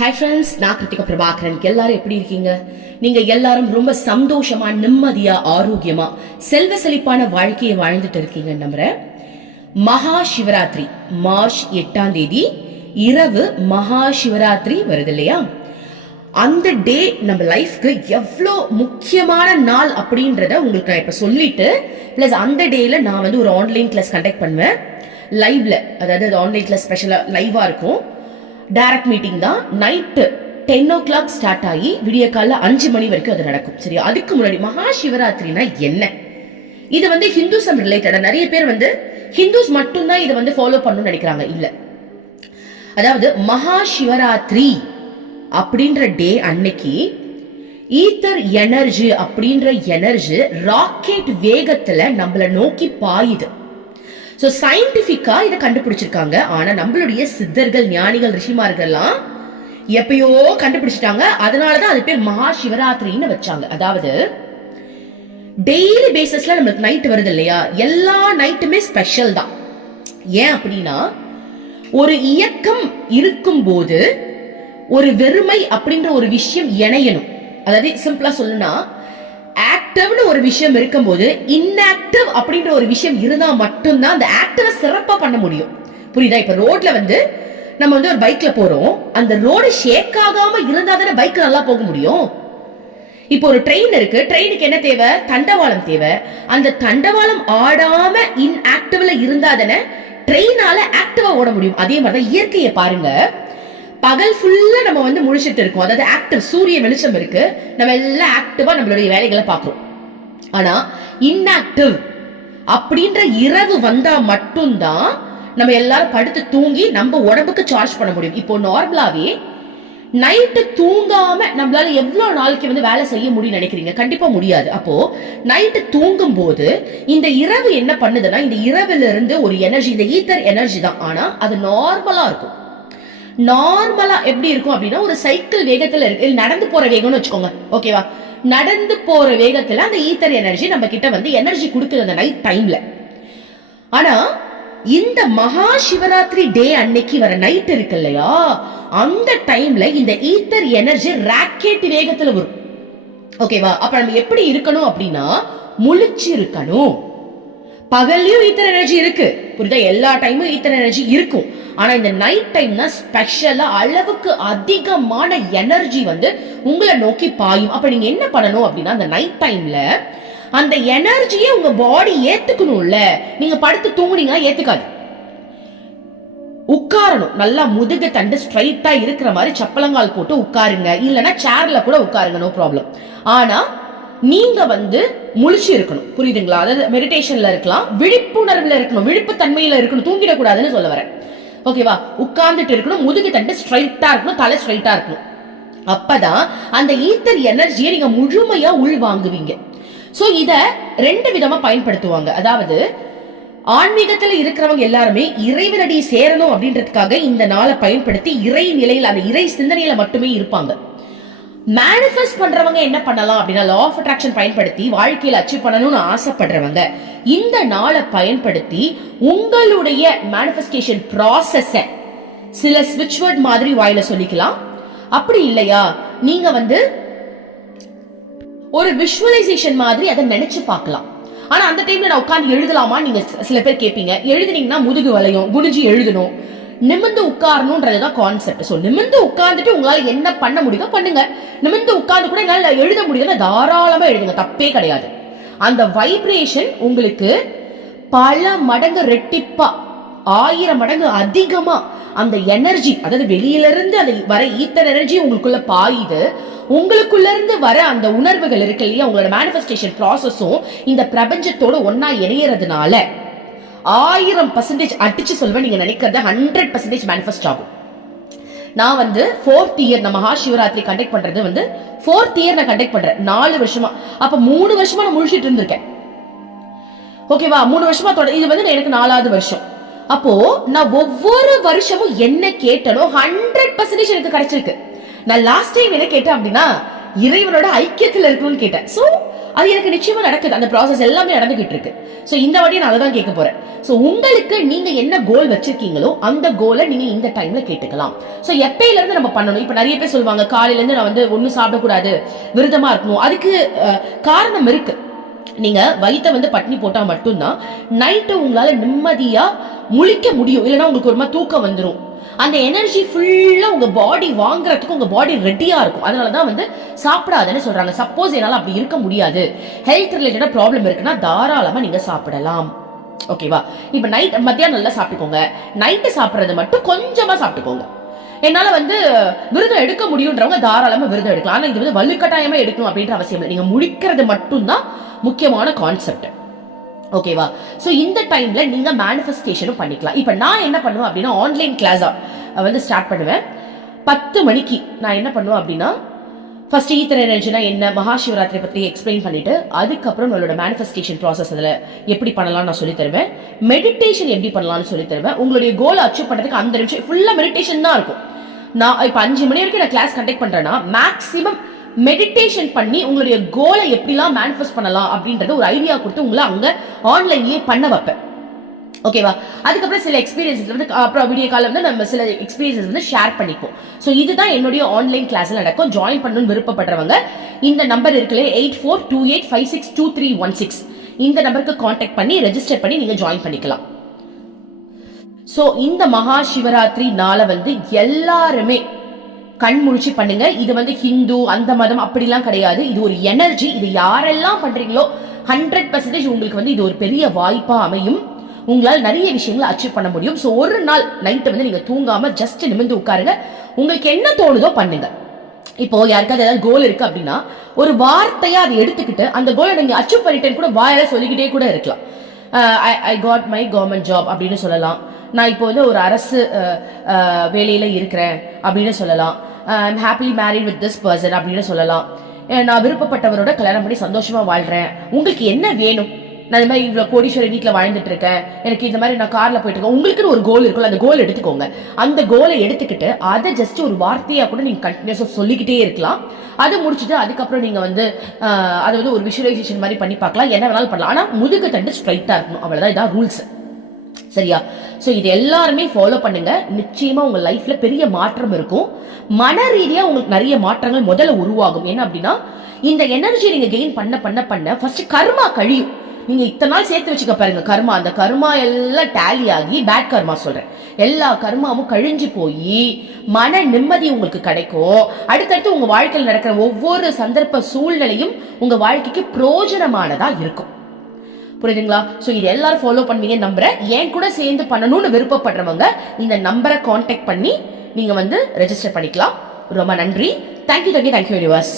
Hi friends நான் கிருத்திகா பிரபாகரன். எல்லாரும் எப்படி இருக்கீங்க? நீங்க எல்லாரும் ரொம்ப சந்தோஷமா நிம்மதியா ஆரோக்கியமா செல்வ செழிப்பான வாழ்க்கையை வாழ்ந்துட்டு இருக்கீங்க நம்புறேன். மகா சிவராத்திரி மார்ச் எட்டாம் தேதி இரவு மகா சிவராத்திரி வருது இல்லையா? அந்த டே நம்ம லைஃப்க்கு எவ்வளோ முக்கியமான நாள் அப்படின்றத உங்களுக்கு நான் இப்போ சொல்லிட்டு ப்ளஸ் அந்த டேயில் நான் வந்து ஒரு ஆன்லைன் கிளாஸ் கண்டக்ட் பண்ணுவேன். லைவ்ல அதாவது ஆன்லைன் கிளாஸ் ஸ்பெஷலாக லைவாக இருக்கும். டைரக்ட் மீட்டிங் தான் night ten o'clock start ஆகி விடிய காலைல அஞ்சு மணி வரைக்கும் அது நடக்கும். சரியா? அதுக்கு முன்னாடி மகா சிவராத்திரினா என்ன? இது வந்து ஹிந்துசம் ரிலேட்டடா நிறைய பேர் வந்து ஹிந்துஸ் மட்டும்தான் இதை வந்து ஃபாலோ பண்ணணும்னு நினைக்கிறாங்க. இல்ல. அதாவது மகா சிவராத்திரி அப்படின்ற டே அன்னைக்கு ஈத்தர் எனர்ஜி அப்படின்ற எனர்ஜி ராக்கெட் வேகத்துல நம்மள நோக்கி பாயுது. ஸோ சயின்டிஃபிக்கா இதை கண்டுபிடிச்சிருக்காங்க. ஆனா நம்மளுடைய சித்தர்கள் ஞானிகள் ரிஷிமார்கள்லாம் எப்பயோ கண்டுபிடிச்சிட்டாங்க. அதனாலதான் அது பேர் மகா சிவராத்திரின்னு வச்சாங்க. அதாவது டெய்லி பேசிஸ்ல நம்மளுக்கு நைட் வருது இல்லையா? எல்லா நைட்டுமே ஸ்பெஷல் தான். ஏன் அப்படின்னா ஒரு இயக்கம் இருக்கும் போது ஒரு வெறுமை அப்படின்ற ஒரு விஷயம் இணையணும். அதாவது சிம்பிளா சொல்லணும்னா ஆக்டிவ்னு ஒரு விஷயம் இருக்கும்போது இன்ஆக்டிவ் அப்படின்ற ஒரு விஷயம் இருந்தா மட்டும்தான் அந்த ஆக்டிவை சிறப்பா பண்ண முடியும். புரியுதா? இப்ப ரோட்ல வந்து நம்ம வந்து ஒரு பைக்ல போறோம். அந்த ரோடு ஷேக் ஆகாம இருந்தா தானே பைக் நல்லா போக முடியும். இப்போ ஒரு ட்ரெயின் இருக்கு. ட்ரெயினுக்கு என்ன தேவை? தண்டவாளம் தேவை. அந்த தண்டவாளம் ஆடாம இன்ஆக்டிவ்ல இருந்தா தானே ட்ரெயினால ஆக்டிவா ஓட முடியும். அதே மாதிரி தான் இயற்கையை பாருங்க. பகல் ஃபுல்லா நம்ம வந்து முழிச்சிட்டு இருக்கோம். அதாவது ஆக்டிவ் சூரிய வெளிச்சம் இருக்கு. நம்ம எல்லாம் ஆக்டிவா நம்மளுடைய வேலைகளை பார்க்கிறோம் ஆனா இன்ஆக்டிவ் அப்படின்ற இரவு வந்தா மட்டும்தான் நம்ம எல்லாரும் படுத்து தூங்கி நம்ம உடம்புக்கு சார்ஜ் பண்ண முடியும். இப்போ நார்மலாவே நைட்டு தூங்காம நம்மளால எவ்வளவு நாளைக்கு வந்து வேலை செய்ய முடியும் நினைக்கிறீங்க? கண்டிப்பா முடியாது. அப்போ நைட்டு தூங்கும் போது இந்த இரவு என்ன பண்ணுதுன்னா இந்த இரவுல இருந்து ஒரு எனர்ஜி இந்த ஈத்தர் எனர்ஜி தான். ஆனா அது நார்மலா இருக்கும். நார்மலா எப்படி இருக்கும் அப்படின்னா ஒரு சைக்கிள் வேகத்துல இருக்கு. நடந்து போற வேகம்னு வச்சுக்கோங்க. ஓகேவா நடந்து போற வேகத்துல அந்த ஈத்தர் எனர்ஜி நம்ம கிட்ட வந்து எனர்ஜி கொடுக்குது அந்த நைட் டைம்ல ஆனா இந்த மகா சிவராத்திரி டே அன்னைக்கு வர நைட் இருக்கு இல்லையா? அந்த டைம்ல இந்த ஈத்தர் எனர்ஜி ராக்கெட் வேகத்துல வரும். ஓகேவா அப்ப நம்ம எப்படி இருக்கணும் அப்படின்னா முழிச்சு இருக்கணும் பகல்லையும் ஈத்தர் எனர்ஜி இருக்கு. புரியுதா? எல்லா டைமும் ஈத்தர் எனர்ஜி இருக்கும். ஆனா இந்த நைட் டைம் ஸ்பெஷலா அளவுக்கு அதிகமான எனர்ஜி வந்து உங்களை நோக்கி பாயும். அப்ப நீங்க என்ன பண்ணணும் அப்படின்னா அந்த நைட் டைம்ல அந்த எனர்ஜியை உங்க பாடி ஏத்துக்கணும்ல. நீங்க படுத்து தூங்குனீங்கன்னா ஏத்துக்காது. உட்காரணும். நல்லா முதுகு தண்டு ஸ்ட்ரைட்டா இருக்கிற மாதிரி சப்பலங்கால் போட்டு உட்காருங்க. இல்லைன்னா சேர்ல கூட உட்காருங்க. நோ ப்ராப்ளம் ஆனா நீங்க வந்து முழிச்சு இருக்கணும் புரியுதுங்களா? அதாவது மெடிடேஷன்ல இருக்கலாம் விழிப்புணர்வுல இருக்கணும் விழிப்பு தன்மையில இருக்கணும் தூங்கிடக்கூடாதுன்னு சொல்ல வரேன். ஓகேவா உட்கார்ந்துட்டு இருக்கணும் முதுகு தண்டு ஸ்ட்ரைட்டா இருக்கணும் தலை ஸ்ட்ரைட்டா இருக்கணும். அப்பதான் அந்த ஈத்தர் எனர்ஜியை நீங்க முழுமையா உள் வாங்குவீங்க. ஸோ இதை ரெண்டு விதமா பயன்படுத்துவாங்க. அதாவது ஆன்மீகத்துல இருக்கிறவங்க எல்லாருமே இறைவனடி சேரணும் அப்படின்றதுக்காக இந்த நாளை பயன்படுத்தி இறை நிலையில் அந்த இறை சிந்தனையில மட்டுமே இருப்பாங்க. மேனிஃபெஸ்ட் பண்றவங்க என்ன பண்ணலாம் அப்படின்னா லா ஆஃப் அட்ராக்ஷன் பயன்படுத்தி வாழ்க்கையில் அச்சீவ் பண்ணணும்னு ஆசைப்படுறவங்க இந்த நாளை பயன்படுத்தி உங்களுடைய மேனிஃபெஸ்டேஷன் ப்ராசஸ சில ஸ்விட்ச் வேர்ட் மாதிரி வாயில சொல்லிக்கலாம். அப்படி இல்லையா? நீங்க வந்து ஒரு விஷுவலைசேஷன் மாதிரி அதை நினைச்சு பார்க்கலாம். ஆனா அந்த டைம்ல நான் உட்காந்து எழுதலாமா நீங்க சில பேர் கேட்பீங்க எழுதுனீங்கன்னா முதுகு வளையும் குனிஞ்சு எழுதணும். நிமிந்து உட்காரணும்ன்றதுதான் கான்செப்ட் ஸோ நிமிந்து உட்கார்ந்துட்டு உங்களால் என்ன பண்ண முடியுமோ பண்ணுங்க. நிமிந்து உட்கார்ந்து கூட என்னால் எழுத முடியுதுன்னா தாராளமாக எழுதுங்க. தப்பே கிடையாது. அந்த வைப்ரேஷன் உங்களுக்கு பல மடங்கு ரெட்டிப்பா ஆயிரம் மடங்கு அதிகமா அந்த எனர்ஜி அதாவது வெளியில இருந்து அது வர ஈத்தர் எனர்ஜி உங்களுக்குள்ள பாயுது. உங்களுக்குள்ள இருந்து வர அந்த உணர்வுகள் இருக்கு இல்லையா? உங்களோட மேனிஃபெஸ்டேஷன் ப்ராசஸும் இந்த பிரபஞ்சத்தோட ஒன்னா இணையறதுனால. ஆயிரம் பர்சன்டேஜ் அடிச்சு சொல்வேன். நீங்க நினைக்கிறத ஹண்ட்ரட் பர்சன்டேஜ் மேனிஃபெஸ்ட் ஆகும். நான் வந்து ஃபோர்த் இயர் நம்ம மகா சிவராத்திரி கண்டக்ட் பண்றது வந்து ஃபோர்த் இயர் நான் கண்டக்ட் பண்றேன். நாலு வருஷமா. அப்ப மூணு வருஷமா நான் முழிச்சிட்டு இருந்திருக்கேன். ஓகேவா மூணு வருஷமா தொட இது வந்து எனக்கு நாலாவது வருஷம். அப்போ நான் ஒவ்வொரு வருஷமும் என்ன கேட்டனோ ஹண்ட்ரட் பர்சன்டேஜ் எனக்கு கிடைச்சிருக்கு. நான் லாஸ்ட் டைம் என்ன கேட்டேன் அப்படின்னா இறைவனோட ஐக்கியத்துல இருக்கணும்னு கேட்டேன். சோ அது எனக்கு நிச்சயமா நடக்குது. அந்த ப்ராசஸ் எல்லாமே நடந்துகிட்டு இருக்கு. ஸோ இந்த வாட்டி நான் அதை தான் கேட்க போறேன். ஸோ உங்களுக்கு நீங்க என்ன கோல் வச்சிருக்கீங்களோ அந்த கோலை நீங்க இந்த டைம்ல கேட்டுக்கலாம். ஸோ எப்பயில இருந்து நம்ம பண்ணணும்? இப்போ நிறைய பேர் சொல்லுவாங்க காலையில இருந்து நான் வந்து ஒன்றும் சாப்பிடக்கூடாது விரதமா இருக்கணும். அதுக்கு காரணம் இருக்கு. நீங்க வயிற்ற வந்து பட்னி போட்டா மட்டும்தான் நைட்டு உங்களால நிம்மதியா முழிக்க முடியும். இல்லைன்னா உங்களுக்கு ஒரு மாதிரி தூக்கம் வந்துடும் அந்த எனர்ஜி ஃபுல்லாக உங்கள் பாடி வாங்குறதுக்கு உங்கள் பாடி ரெடியாக இருக்கும். அதனால தான் வந்து சாப்பிடாதுன்னு சொல்கிறாங்க சப்போஸ் என்னால் அப்படி இருக்க முடியாது. ஹெல்த் ரிலேட்டடாக ப்ராப்ளம் இருக்குன்னா தாராளமாக நீங்கள் சாப்பிடலாம். ஓகேவா இப்போ நைட் மத்தியானம் நல்லா சாப்பிட்டுக்கோங்க. நைட்டு சாப்பிட்றது மட்டும் கொஞ்சமாக சாப்பிட்டுக்கோங்க. என்னால் வந்து விருதம் எடுக்க முடியுன்றவங்க தாராளமாக விருதம் எடுக்கலாம். ஆனால் இது வந்து வலுக்கட்டாயமாக எடுக்கணும் அப்படின்ற அவசியம் இல்லை. நீங்கள் முடிக்கிறது மட்டும்தான் முக்கியமான கான்செப்ட் ஓகேவா ஸோ இந்த டைமில் நீங்கள் மேனிஃபெஸ்டேஷனும் பண்ணிக்கலாம். இப்போ நான் என்ன பண்ணுவேன் அப்படின்னா ஆன்லைன் கிளாஸாக வந்து ஸ்டார்ட் பண்ணுவேன். பத்து மணிக்கு நான் என்ன பண்ணுவேன் அப்படின்னா ஃபர்ஸ்ட் ஈத்தர் எனர்ஜினா என்ன மகாசிவராத்திரி பற்றி எக்ஸ்பிளைன் பண்ணிட்டு அதுக்கப்புறம் நம்மளோட மேனிஃபெஸ்டேஷன் ப்ராசஸ் அதில் எப்படி பண்ணலாம் நான் சொல்லி தருவேன். மெடிடேஷன் எப்படி பண்ணலாம்னு சொல்லி தருவேன். உங்களுடைய கோலை அச்சீவ் பண்ணுறதுக்கு அந்த நிமிஷம் ஃபுல்லாக மெடிடேஷன் தான் இருக்கும். நான் இப்போ அஞ்சு மணி வரைக்கும் நான் கிளாஸ் கண்டக்ட் பண்ணுறேன்னா மேக்ஸிமம் மெடிடேஷன் பண்ணி உங்களுடைய கோலை எப்படிலாம் மேனிஃபெஸ்ட் பண்ணலாம் அப்படின்றத ஒரு ஐடியா கொடுத்து உங்களை அவங்க ஆன்லைன்லேயே பண்ண வைப்பேன். ஓகேவா அதுக்கப்புறம் சில எக்ஸ்பீரியன்ஸ் வந்து அப்புறம் வீடியோ காலில் வந்து நம்ம சில எக்ஸ்பீரியன்ஸ் வந்து ஷேர் பண்ணிப்போம். ஸோ இதுதான் என்னுடைய ஆன்லைன் கிளாஸில் நடக்கும். ஜாயின் பண்ணணும்னு விருப்பப்படுறவங்க இந்த நம்பர் இருக்குல்ல eight four two eight five six two three one six இந்த நம்பருக்கு காண்டாக்ட் பண்ணி ரெஜிஸ்டர் பண்ணி நீங்கள் ஜாயின் பண்ணிக்கலாம். ஸோ இந்த மகா சிவராத்திரி நாளை வந்து எல்லாருமே கண் முழிச்சு பண்ணுங்க. இது வந்து ஹிந்து அந்த மதம் அப்படிலாம் கிடையாது. இது ஒரு எனர்ஜி இது யாரெல்லாம் பண்றீங்களோ ஹண்ட்ரட் பர்சன்டேஜ் உங்களுக்கு வந்து இது ஒரு பெரிய வாய்ப்பா அமையும். உங்களால் நிறைய விஷயங்களை அச்சீவ் பண்ண முடியும். ஸோ ஒரு நாள் நைட்டு வந்து நீங்கள் தூங்காம ஜஸ்ட் நிமிர்ந்து உட்காருங்க. உங்களுக்கு என்ன தோணுதோ பண்ணுங்க. இப்போ யாருக்காவது ஏதாவது கோல் இருக்கு அப்படின்னா ஒரு வார்த்தையா அதை எடுத்துக்கிட்டு அந்த கோலை நீங்க அச்சீவ் பண்ணிட்டேன்னு கூட வாயால சொல்லிக்கிட்டே கூட இருக்கலாம். I got my government job அப்படின்னு சொல்லலாம். நான் இப்போ வந்து ஒரு அரசு வேலையில இருக்கிறேன் அப்படின்னு சொல்லலாம். I'm happily married with this person அப்படின்னு சொல்லலாம். நான் விருப்பப்பட்டவரோட கல்யாணம் பண்ணி சந்தோஷமா வாழ்றேன். உங்களுக்கு என்ன வேணும்? நான் இந்த மாதிரி இவ்வளவு கோடீஸ்வரி வீட்டில் வாழ்ந்துட்டு இருக்கேன். எனக்கு இந்த மாதிரி நான் கார்ல போயிட்டு இருக்கேன். உங்களுக்குன்னு ஒரு கோல் இருக்குல்ல அந்த கோல் எடுத்துக்கோங்க. அந்த கோலை எடுத்துக்கிட்டு அதை ஜஸ்ட் ஒரு வார்த்தையா கூட நீங்க கண்டினியூஸா சொல்லிக்கிட்டே இருக்கலாம். அது முடிச்சுட்டு அதுக்கப்புறம் நீங்க வந்து அதை வந்து ஒரு விஷுவலைசேஷன் மாதிரி பண்ணி பார்க்கலாம். என்ன வேணாலும் பண்ணலாம். ஆனா முதுகு தண்டு ஸ்ட்ரைட்டா இருக்கணும். அவ்வளவுதான். இதான் ரூல்ஸ் சரியா? ஸோ இது எல்லாருமே ஃபாலோ பண்ணுங்க. நிச்சயமா உங்க லைஃப்ல பெரிய மாற்றம் இருக்கும். மன ரீதியா உங்களுக்கு நிறைய மாற்றங்கள் முதல்ல உருவாகும். என்ன அப்படின்னா இந்த எனர்ஜி நீங்க கெயின் பண்ண பண்ண பண்ண ஃபர்ஸ்ட் கர்மா கழியும். நீங்க இத்தனை நாள் சேர்த்து வச்சுக்க பாருங்க கர்மா. அந்த கர்மா எல்லாம் டேலி ஆகி பேட் கர்மா சொல்றேன். எல்லா கர்மாவும் கழிஞ்சு போய் மன நிம்மதி உங்களுக்கு கிடைக்கும். அடுத்தடுத்து உங்க வாழ்க்கையில் நடக்கிற ஒவ்வொரு சந்தர்ப்ப சூழ்நிலையும் உங்க வாழ்க்கைக்கு பிரயோஜனமானதா இருக்கும். புரியுதுங்களா? ஸோ இது எல்லாரும் ஃபாலோ பண்ணுவீங்க நம்புறேன். என் கூட சேர்ந்து பண்ணணும்னு விருப்பப்படுறவங்க இந்த நம்பரை காண்டாக்ட் பண்ணி நீங்கள் வந்து ரெஜிஸ்டர் பண்ணிக்கலாம். ரொம்ப நன்றி. Thank you thank you thank you universe